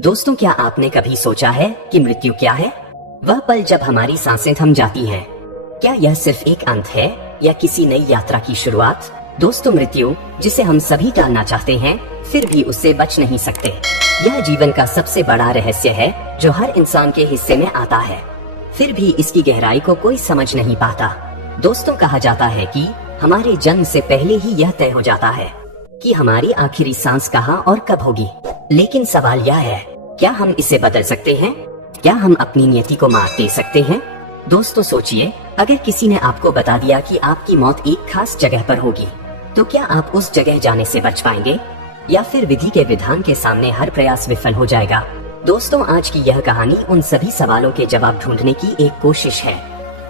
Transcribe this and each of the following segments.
दोस्तों, क्या आपने कभी सोचा है कि मृत्यु क्या है? वह पल जब हमारी सांसें थम जाती हैं। क्या यह सिर्फ एक अंत है या किसी नई यात्रा की शुरुआत? दोस्तों, मृत्यु जिसे हम सभी टालना चाहते हैं, फिर भी उससे बच नहीं सकते। यह जीवन का सबसे बड़ा रहस्य है जो हर इंसान के हिस्से में आता है, फिर भी इसकी गहराई को कोई समझ नहीं पाता। दोस्तों, कहा जाता है कि हमारे जन्म से पहले ही यह तय हो जाता है कि हमारी आखिरी सांस कहाँ और कब होगी। लेकिन सवाल यह है, क्या हम इसे बदल सकते हैं? क्या हम अपनी नियति को मात दे सकते हैं? दोस्तों, सोचिए, अगर किसी ने आपको बता दिया कि आपकी मौत एक खास जगह पर होगी, तो क्या आप उस जगह जाने से बच पाएंगे या फिर विधि के विधान के सामने हर प्रयास विफल हो जाएगा? दोस्तों, आज की यह कहानी उन सभी सवालों के जवाब ढूंढने की एक कोशिश है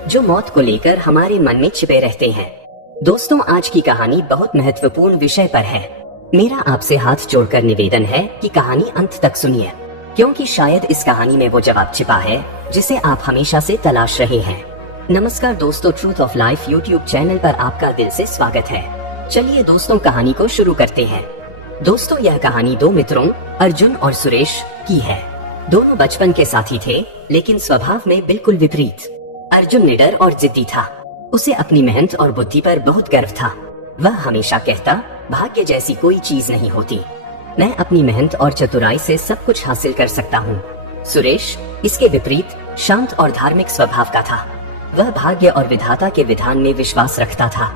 जो मौत को लेकर हमारे मन में छिपे रहते हैं। दोस्तों, आज की कहानी बहुत महत्वपूर्ण विषय पर है। मेरा आपसे हाथ जोड़कर निवेदन है कि कहानी अंत तक सुनिए, क्योंकि शायद इस कहानी में वो जवाब छिपा है जिसे आप हमेशा से तलाश रहे हैं। नमस्कार दोस्तों, truth of life YouTube channel पर आपका दिल से स्वागत है। चलिए दोस्तों, कहानी को शुरू करते हैं। दोस्तों, यह कहानी दो मित्रों अर्जुन और सुरेश की है। दोनों बचपन के साथी थे, लेकिन स्वभाव में बिल्कुल विपरीत। अर्जुन निडर और जिद्दी था। उसे अपनी मेहनत और बुद्धि पर बहुत गर्व था। वह हमेशा कहता, भाग्य जैसी कोई चीज नहीं होती, मैं अपनी मेहनत और चतुराई से सब कुछ हासिल कर सकता हूँ। सुरेश इसके विपरीत शांत और धार्मिक स्वभाव का था। वह भाग्य और विधाता के विधान में विश्वास रखता था।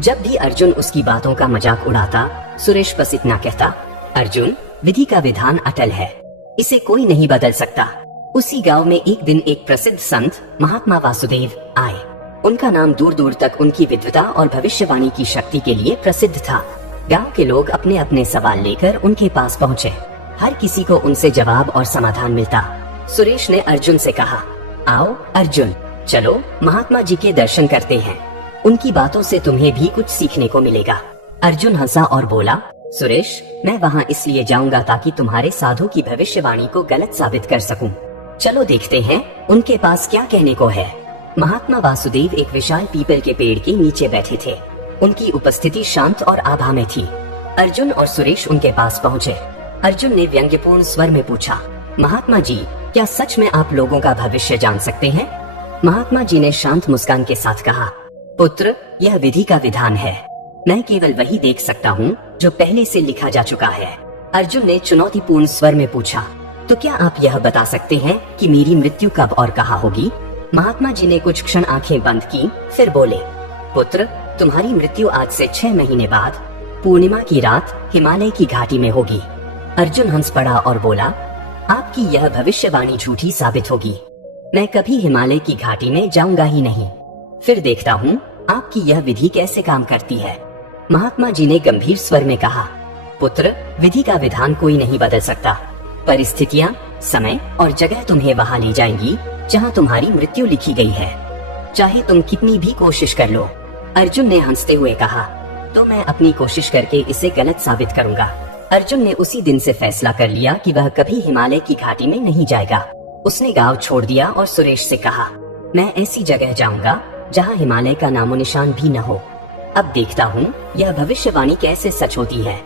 जब भी अर्जुन उसकी बातों का मजाक उड़ाता, सुरेश बस इतना कहता, अर्जुन, विधि का विधान अटल है, इसे कोई नहीं बदल सकता। उसी गांव में एक दिन एक प्रसिद्ध संत महात्मा वासुदेव आए। उनका नाम दूर दूर तक उनकी विद्वता और भविष्यवाणी की शक्ति के लिए प्रसिद्ध था। गांव के लोग अपने अपने सवाल लेकर उनके पास पहुँचे। हर किसी को उनसे जवाब और समाधान मिलता। सुरेश ने अर्जुन से कहा, आओ अर्जुन, चलो महात्मा जी के दर्शन करते हैं, उनकी बातों से तुम्हें भी कुछ सीखने को मिलेगा। अर्जुन हंसा और बोला, सुरेश, मैं वहाँ इसलिए जाऊंगा ताकि तुम्हारे साधु की भविष्यवाणी को गलत साबित कर सकूं। चलो देखते हैं उनके पास क्या कहने को है। महात्मा वासुदेव एक विशाल पीपल के पेड़ के नीचे बैठे थे। उनकी उपस्थिति शांत और आभा में थी। अर्जुन और सुरेश उनके पास पहुँचे। अर्जुन ने व्यंग्यपूर्ण स्वर में पूछा, महात्मा जी, क्या सच में आप लोगों का भविष्य जान सकते हैं? महात्मा जी ने शांत मुस्कान के साथ कहा, पुत्र, यह विधि का विधान है, मैं केवल वही देख सकता हूँ जो पहले से लिखा जा चुका है। अर्जुन ने चुनौतीपूर्ण स्वर में पूछा, तो क्या आप यह बता सकते हैं कि मेरी मृत्यु कब और कहाँ होगी? महात्मा जी ने कुछ क्षण आंखें बंद की, फिर बोले, पुत्र, तुम्हारी मृत्यु आज से 6 महीने बाद पूर्णिमा की रात हिमालय की घाटी में होगी। अर्जुन हंस पड़ा और बोला, आपकी यह भविष्यवाणी झूठी साबित होगी, मैं कभी हिमालय की घाटी में जाऊंगा ही नहीं। फिर देखता हूँ आपकी यह विधि कैसे काम करती है। महात्मा जी ने गंभीर स्वर में कहा, पुत्र, विधि का विधान कोई नहीं बदल सकता। परिस्थितियाँ, समय और जगह तुम्हें वहाँ ले जाएंगी जहाँ तुम्हारी मृत्यु लिखी गई है, चाहे तुम कितनी भी कोशिश कर लो। अर्जुन ने हंसते हुए कहा, तो मैं अपनी कोशिश करके इसे गलत साबित करूंगा। अर्जुन ने उसी दिन से फैसला कर लिया कि वह कभी हिमालय की घाटी में नहीं जाएगा। उसने गांव छोड़ दिया और सुरेश से कहा, मैं ऐसी जगह जाऊंगा जहां हिमालय का नामो निशान भी न हो। अब देखता हूँ यह भविष्यवाणी कैसे सच होती है।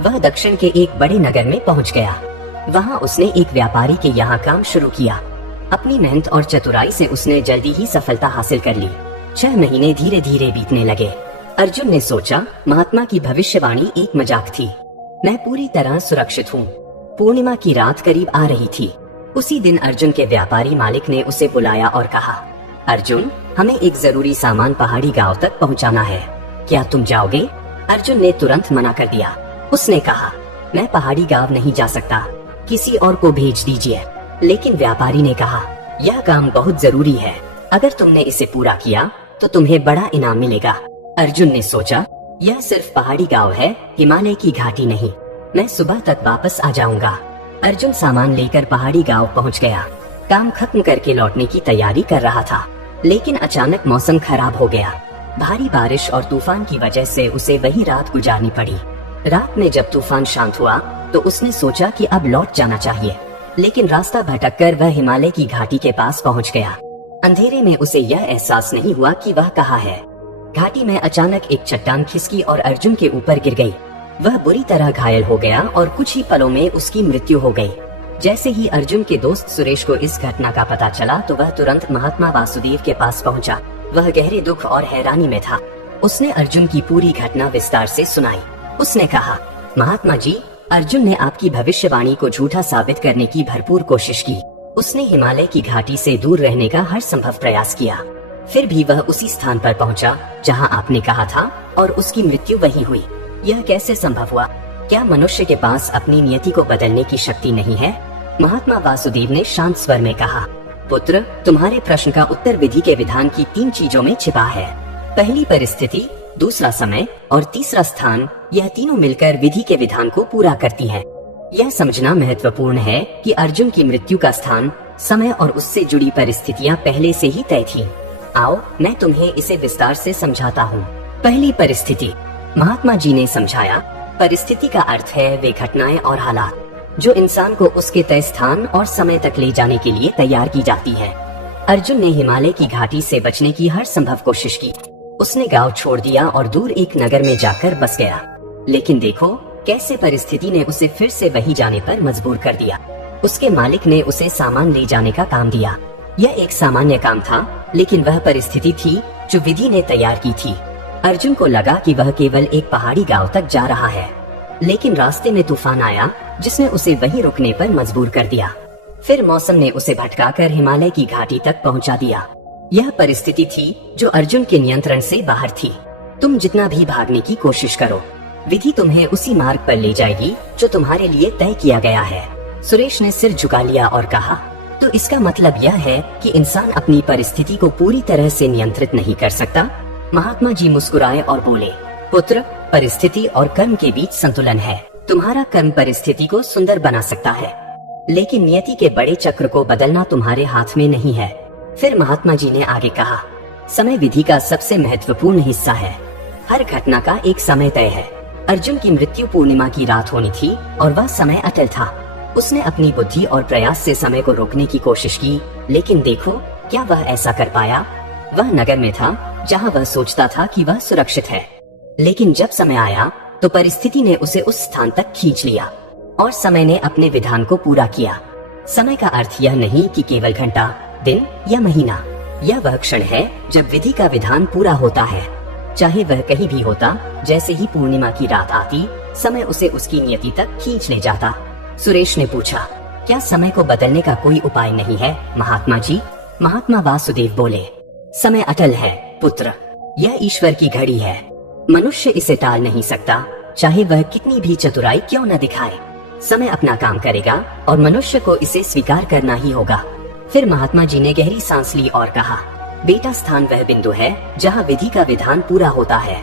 वह दक्षिण के एक बड़े नगर में पहुँच गया। वहाँ उसने एक व्यापारी के यहाँ काम शुरू किया। अपनी मेहनत और चतुराई से उसने जल्दी ही सफलता हासिल कर ली। 6 महीने धीरे धीरे बीतने लगे। अर्जुन ने सोचा, महात्मा की भविष्यवाणी एक मजाक थी, मैं पूरी तरह सुरक्षित हूँ। पूर्णिमा की रात करीब आ रही थी। उसी दिन अर्जुन के व्यापारी मालिक ने उसे बुलाया और कहा, अर्जुन, हमें एक जरूरी सामान पहाड़ी गांव तक पहुंचाना है, क्या तुम जाओगे? अर्जुन ने तुरंत मना कर दिया। उसने कहा, मैं पहाड़ी गांव नहीं जा सकता, किसी और को भेज दीजिए। लेकिन व्यापारी ने कहा, यह काम बहुत जरूरी है, अगर तुमने इसे पूरा किया तो तुम्हें बड़ा इनाम मिलेगा। अर्जुन ने सोचा, यह सिर्फ पहाड़ी गांव है, हिमालय की घाटी नहीं, मैं सुबह तक वापस आ जाऊंगा। अर्जुन सामान लेकर पहाड़ी गांव पहुंच गया। काम खत्म करके लौटने की तैयारी कर रहा था, लेकिन अचानक मौसम खराब हो गया। भारी बारिश और तूफान की वजह से उसे वही रात गुजारनी पड़ी। रात में जब तूफान शांत हुआ तो उसने सोचा कि अब लौट जाना चाहिए, लेकिन रास्ता भटककर वह हिमालय की घाटी के पास पहुंच गया। अंधेरे में उसे यह एहसास नहीं हुआ कि वह कहाँ है। घाटी में अचानक एक चट्टान खिसकी और अर्जुन के ऊपर गिर गई। वह बुरी तरह घायल हो गया और कुछ ही पलों में उसकी मृत्यु हो गई। जैसे ही अर्जुन के दोस्त सुरेश को इस घटना का पता चला तो वह तुरंत महात्मा वासुदेव के पास पहुंचा। वह गहरे दुख और हैरानी में था। उसने अर्जुन की पूरी घटना विस्तार से सुनाई। उसने कहा, महात्मा जी, अर्जुन ने आपकी भविष्यवाणी को झूठा साबित करने की भरपूर कोशिश की। उसने हिमालय की घाटी से दूर रहने का हर संभव प्रयास किया। फिर भी वह उसी स्थान पर पहुंचा जहां आपने कहा था और उसकी मृत्यु वहीं हुई। यह कैसे संभव हुआ? क्या मनुष्य के पास अपनी नियति को बदलने की शक्ति नहीं है? महात्मा वासुदेव ने शांत स्वर में कहा, पुत्र, तुम्हारे प्रश्न का उत्तर विधि के विधान की 3 चीजों में छिपा है। पहली परिस्थिति, दूसरा समय और तीसरा स्थान, यह तीनों मिलकर विधि के विधान को पूरा करती हैं। यह समझना महत्वपूर्ण है कि अर्जुन की मृत्यु का स्थान, समय और उससे जुड़ी परिस्थितियां पहले से ही तय थीं। आओ, मैं तुम्हें इसे विस्तार से समझाता हूँ। पहली परिस्थिति, महात्मा जी ने समझाया, परिस्थिति का अर्थ है वे घटनाएं और हालात जो इंसान को उसके तय स्थान और समय तक ले जाने के लिए तैयार की जाती है। अर्जुन ने हिमालय की घाटी से बचने की हर संभव कोशिश की। उसने गांव छोड़ दिया और दूर एक नगर में जाकर बस गया। लेकिन देखो कैसे परिस्थिति ने उसे फिर से वहीं जाने पर मजबूर कर दिया। उसके मालिक ने उसे सामान ले जाने का काम दिया। यह एक सामान्य काम था, लेकिन वह परिस्थिति थी जो विधि ने तैयार की थी। अर्जुन को लगा कि वह केवल एक पहाड़ी गांव तक जा रहा है, लेकिन रास्ते में तूफान आया जिसने उसे वहीं रुकने पर मजबूर कर दिया। फिर मौसम ने उसे भटकाकर हिमालय की घाटी तक पहुंचा दिया। यह परिस्थिति थी जो अर्जुन के नियंत्रण से बाहर थी। तुम जितना भी भागने की कोशिश करो, विधि तुम्हें उसी मार्ग पर ले जाएगी जो तुम्हारे लिए तय किया गया है। सुरेश ने सिर झुका लिया और कहा, तो इसका मतलब यह है कि इंसान अपनी परिस्थिति को पूरी तरह से नियंत्रित नहीं कर सकता? महात्मा जी मुस्कुराए और बोले, पुत्र, परिस्थिति और कर्म के बीच संतुलन है। तुम्हारा कर्म परिस्थिति को सुंदर बना सकता है, लेकिन नियति के बड़े चक्र को बदलना तुम्हारे हाथ में नहीं है। फिर महात्मा जी ने आगे कहा, समय विधि का सबसे महत्वपूर्ण हिस्सा है। हर घटना का एक समय तय है। अर्जुन की मृत्यु पूर्णिमा की रात होनी थी और वह समय अटल था। उसने अपनी बुद्धि और प्रयास से समय को रोकने की कोशिश की, लेकिन देखो क्या वह ऐसा कर पाया? वह नगर में था जहां वह सोचता था कि वह सुरक्षित है, लेकिन जब समय आया तो परिस्थिति ने उसे उस स्थान तक खींच लिया और समय ने अपने विधान को पूरा किया। समय का अर्थ यह नहीं कि केवल घंटा, दिन या महीना। यह वह क्षण है जब विधि का विधान पूरा होता है, चाहे वह कहीं भी होता। जैसे ही पूर्णिमा की रात आती, समय उसे उसकी नियति तक खींच ले जाता। सुरेश ने पूछा, क्या समय को बदलने का कोई उपाय नहीं है महात्मा जी? महात्मा वासुदेव बोले, समय अटल है पुत्र, यह ईश्वर की घड़ी है। मनुष्य इसे टाल नहीं सकता, चाहे वह कितनी भी चतुराई क्यों न दिखाए। समय अपना काम करेगा और मनुष्य को इसे स्वीकार करना ही होगा। फिर महात्मा जी ने गहरी सांस ली और कहा, बेटा, स्थान वह बिंदु है जहाँ विधि का विधान पूरा होता है।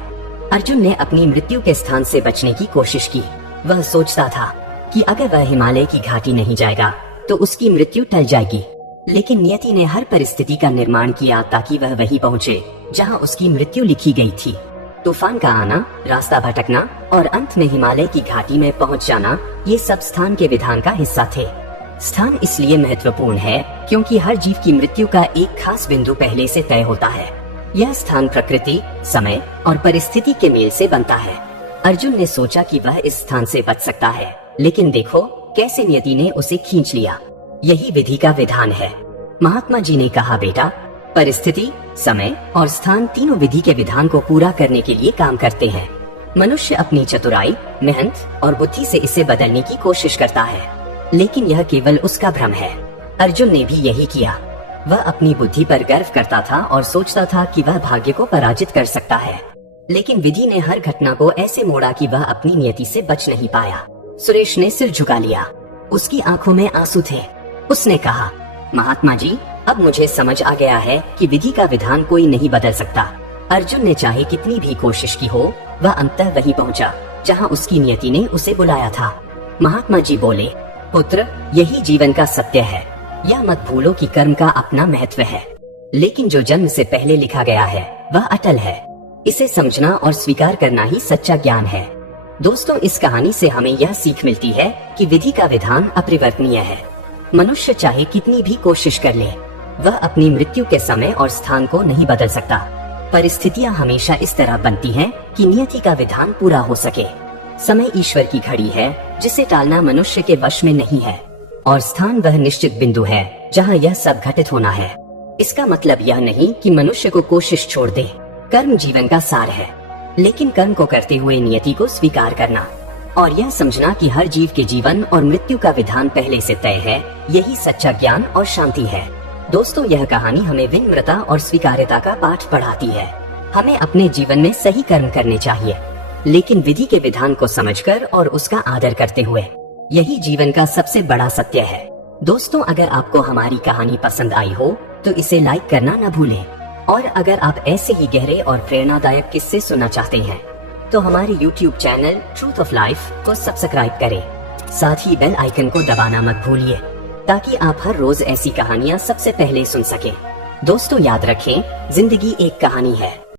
अर्जुन ने अपनी मृत्यु के स्थान से बचने की कोशिश की। वह सोचता था कि अगर वह हिमालय की घाटी नहीं जाएगा तो उसकी मृत्यु टल जाएगी, लेकिन नियति ने हर परिस्थिति का निर्माण किया ताकि वह वहीं पहुँचे जहाँ उसकी मृत्यु लिखी गई थी। तूफान का आना, रास्ता भटकना और अंत में हिमालय की घाटी में पहुंच जाना, ये सब स्थान के विधान का हिस्सा थे। स्थान इसलिए महत्वपूर्ण है क्योंकि हर जीव की मृत्यु का एक खास बिंदु पहले से तय होता है। यह स्थान प्रकृति, समय और परिस्थिति के मेल से बनता है। अर्जुन ने सोचा कि वह इस स्थान से बच सकता है, लेकिन देखो कैसे नियति ने उसे खींच लिया। यही विधि का विधान है। महात्मा जी ने कहा, बेटा, परिस्थिति, समय और स्थान तीनों विधि के विधान को पूरा करने के लिए काम करते हैं। मनुष्य अपनी चतुराई, मेहनत और बुद्धि से इसे बदलने की कोशिश करता है, लेकिन यह केवल उसका भ्रम है। अर्जुन ने भी यही किया। वह अपनी बुद्धि पर गर्व करता था और सोचता था कि वह भाग्य को पराजित कर सकता है, लेकिन विधि ने हर घटना को ऐसे मोड़ा कि वह अपनी नियति से बच नहीं पाया। सुरेश ने सिर झुका लिया। उसकी आंखों में आंसू थे। उसने कहा, महात्मा जी, अब मुझे समझ आ गया है कि विधि का विधान कोई नहीं बदल सकता। अर्जुन ने चाहे कितनी भी कोशिश की हो, वह अंततः वहीं पहुंचा जहां उसकी नियति ने उसे बुलाया था। महात्मा जी बोले, पुत्र, यही जीवन का सत्य है। यह मत भूलो कि कर्म का अपना महत्व है, लेकिन जो जन्म से पहले लिखा गया है वह अटल है। इसे समझना और स्वीकार करना ही सच्चा ज्ञान है। दोस्तों, इस कहानी से हमें यह सीख मिलती है कि विधि का विधान अपरिवर्तनीय है। मनुष्य चाहे कितनी भी कोशिश कर ले, वह अपनी मृत्यु के समय और स्थान को नहीं बदल सकता। परिस्थितियां हमेशा इस तरह बनती हैं कि नियति का विधान पूरा हो सके। समय ईश्वर की घड़ी है जिसे टालना मनुष्य के वश में नहीं है। और स्थान वह निश्चित बिंदु है जहाँ यह सब घटित होना है। इसका मतलब यह नहीं कि मनुष्य को कोशिश छोड़ दे। कर्म जीवन का सार है, लेकिन कर्म को करते हुए नियति को स्वीकार करना और यह समझना कि हर जीव के जीवन और मृत्यु का विधान पहले से तय है, यही सच्चा ज्ञान और शांति है। दोस्तों, यह कहानी हमें विनम्रता और स्वीकार्यता का पाठ पढ़ाती है। हमें अपने जीवन में सही कर्म करने चाहिए, लेकिन विधि के विधान को समझकर और उसका आदर करते हुए। यही जीवन का सबसे बड़ा सत्य है। दोस्तों, अगर आपको हमारी कहानी पसंद आई हो तो इसे लाइक करना न भूलें, और अगर आप ऐसे ही गहरे और प्रेरणादायक किस्से सुनना चाहते हैं तो हमारे YouTube channel truth of life को सब्सक्राइब करें। साथ ही बेल आइकन को दबाना मत भूलिए, ताकि आप हर रोज ऐसी कहानियाँ सबसे पहले सुन सकें। दोस्तों, याद रखें, जिंदगी एक कहानी है